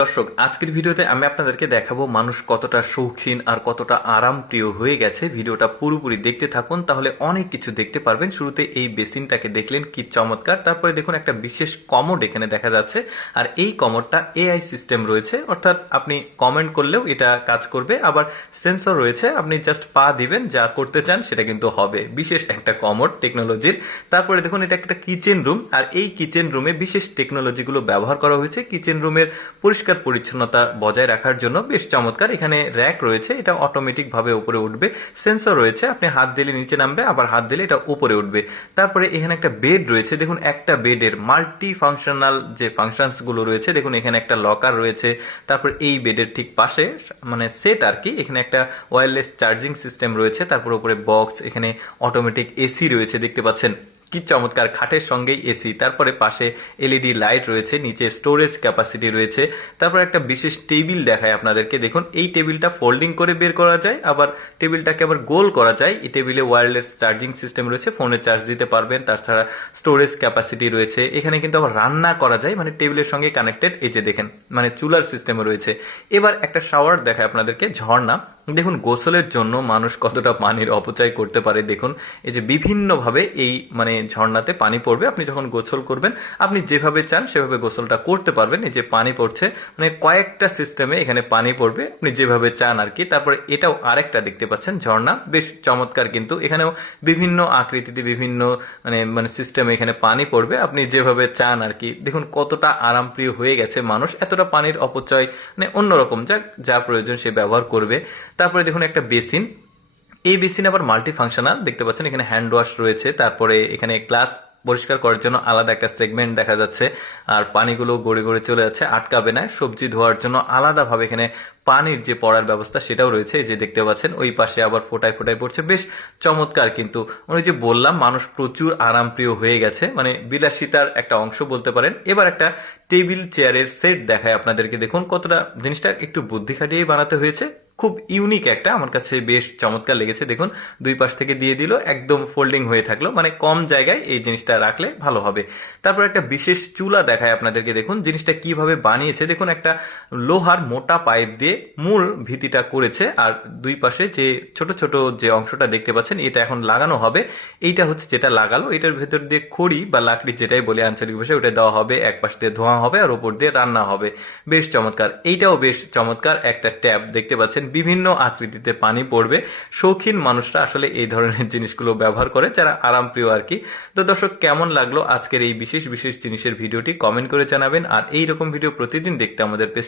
দর্শক, আজকের ভিডিওতে আমি আপনাদেরকে দেখাবো মানুষ কতটা শৌখিন আর কতটা আরাম প্রিয় হয়ে গেছে। ভিডিওটা পুরোপুরি দেখতে থাকুন, তাহলে অনেক কিছু দেখতে পারবেন। শুরুতে এই বেসিনটাকে দেখলেন, কি চমৎকার। তারপরে দেখুন একটা বিশেষ কমোড এখানে দেখা যাচ্ছে, আর এই কমোডটা এআই সিস্টেম রয়েছে, অর্থাৎ আপনি কমেন্ট করলেও এটা কাজ করবে। আবার সেন্সর রয়েছে, আপনি জাস্ট পা দিবেন, যা করতে চান সেটা কিন্তু হবে। বিশেষ একটা কমোড টেকনোলজির। তারপরে দেখুন এটা একটা কিচেন রুম, আর এই কিচেন রুমে বিশেষ টেকনোলজিগুলো ব্যবহার করা হয়েছে কিচেন রুমের পরিষ্কার পরিচ্ছন্নতা বজায় রাখার জন্য। বেশ চমৎকার। এখানে র্যাক রয়েছে, এটা অটোমেটিক ভাবে উপরে উঠবে। সেন্সর রয়েছে, আপনি হাত দিলে নিচে নামবে, আবার হাত দিলে এটা উপরে উঠবে। তারপরে এখানে একটা বেড রয়েছে, দেখুন একটা বেডের মাল্টি ফাংশনাল যে ফাংশনস গুলো রয়েছে। দেখুন এখানে একটা লকার রয়েছে, তারপর এই বেডের ঠিক পাশে মানে সেট আর কি, এখানে একটা ওয়্যারলেস চার্জিং সিস্টেম রয়েছে। তারপর উপরে বক্স, এখানে অটোমেটিক এসি রয়েছে, দেখতে পাচ্ছেন কি চমৎকার। খাটের সঙ্গেই এসি। তারপরে পাশে এলইডি লাইট রয়েছে, নিচে স্টোরেজ ক্যাপাসিটি রয়েছে। তারপর একটা বিশেষ টেবিল দেখায় আপনাদেরকে। দেখুন এই টেবিলটা ফোল্ডিং করে বের করা যায়, আবার টেবিলটাকে আবার গোল করা যায়। এই টেবিলে ওয়্যারলেস চার্জিং সিস্টেম রয়েছে, ফোনে চার্জ দিতে পারবেন। তাছাড়া স্টোরেজ ক্যাপাসিটি রয়েছে। এখানে কিন্তু আবার রান্না করা যায়, মানে টেবিলের সঙ্গে কানেক্টেড। এই যে দেখেন, মানে চুলার সিস্টেম রয়েছে। এবার একটা শাওয়ার দেখায় আপনাদেরকে, ঝর্ণা। দেখুন গোসলের জন্য মানুষ কতটা পানির অপচয় করতে পারে। দেখুন এই যে বিভিন্নভাবে এই মানে ঝর্ণাতে পানি পড়বে। আপনি যখন গোসল করবেন, আপনি যেভাবে চান সেভাবে গোসলটা করতে পারবেন। এই যে পানি পড়ছে, মানে কয়েকটা সিস্টেমে এখানে পানি পড়বে, আপনি যেভাবে চান আর কি। তারপরে এটাও আরেকটা দেখতে পাচ্ছেন ঝর্ণা, বেশ চমৎকার। কিন্তু এখানেও বিভিন্ন আকৃতিতে বিভিন্ন মানে মানে সিস্টেমে এখানে পানি পড়বে, আপনি যেভাবে চান আর কি। দেখুন কতটা আরামপ্রিয় হয়ে গেছে মানুষ, এতটা পানির অপচয় মানে অন্যরকম, যা প্রয়োজন সে ব্যবহার করবে। তারপরে দেখুন একটা বেসিন। এই বেসিন আবার মাল্টি ফাংশনাল, দেখতে পাচ্ছেন এখানে হ্যান্ড ওয়াশ রয়েছে। তারপরে এখানে গ্লাস পরিষ্কার করার জন্য আলাদা একটা সেগমেন্ট দেখা যাচ্ছে, আর পানিগুলো গড়ে গড়ে চলে যাচ্ছে, আটকাবে না। সবজি ধোয়ার জন্য আলাদাভাবে এখানে পানির যে পড়ার ব্যবস্থা সেটাও রয়েছে, এই যে দেখতে পাচ্ছেন। ওই পাশে আবার ফোটায় ফোটায় পড়ছে, বেশ চমৎকার। কিন্তু ওই যে বললাম, মানুষ প্রচুর আরামপ্রিয় হয়ে গেছে, মানে বিলাসিতার একটা অংশ বলতে পারেন। এবার একটা টেবিল চেয়ারের সেট দেখায় আপনাদেরকে। দেখুন কতটা জিনিসটা একটু বুদ্ধি খাটিয়েই বানাতে হয়েছে। খুব ইউনিক একটা, আমার কাছে বেশ চমৎকার লেগেছে। দেখুন দুই পাশ থেকে দিয়ে দিল, একদম ফোল্ডিং হয়ে থাকলো, মানে কম জায়গায় এই জিনিসটা রাখলে ভালো হবে। তারপর একটা বিশেষ চুলা দেখায় আপনাদেরকে। দেখুন জিনিসটা কিভাবে বানিয়েছে। দেখুন একটা লোহার মোটা পাইপ দিয়ে মূল ভিতিটা করেছে, আর দুই পাশে যে ছোট ছোট যে অংশটা দেখতে পাচ্ছেন, এটা এখন লাগানো হবে। এইটা হচ্ছে যেটা লাগালো, এটার ভেতর দিয়ে খড়ি বা লাকড়ি যেটাই বলে আঞ্চলিক ভাষায়, ওটা দেওয়া হবে। এক পাশ দিয়ে ধোঁয়া হবে আর ওপর দিয়ে রান্না হবে। বেশ চমৎকার। এইটাও বেশ চমৎকার একটা ট্যাপ দেখতে পাচ্ছেন, বিভিন্ন আকৃতিতে পানি পড়বে। শৌখিন মানুষরা আসলে এই ধরনের জিনিসগুলো ব্যবহার করে, যারা আরামপ্রিয় আর কি। তো দর্শক, কেমন লাগলো আজকের এই বিশেষ বিশেষ জিনিসের ভিডিওটি কমেন্ট করে জানাবেন। আর এই রকম ভিডিও প্রতিদিন দেখতে আমাদের পেজ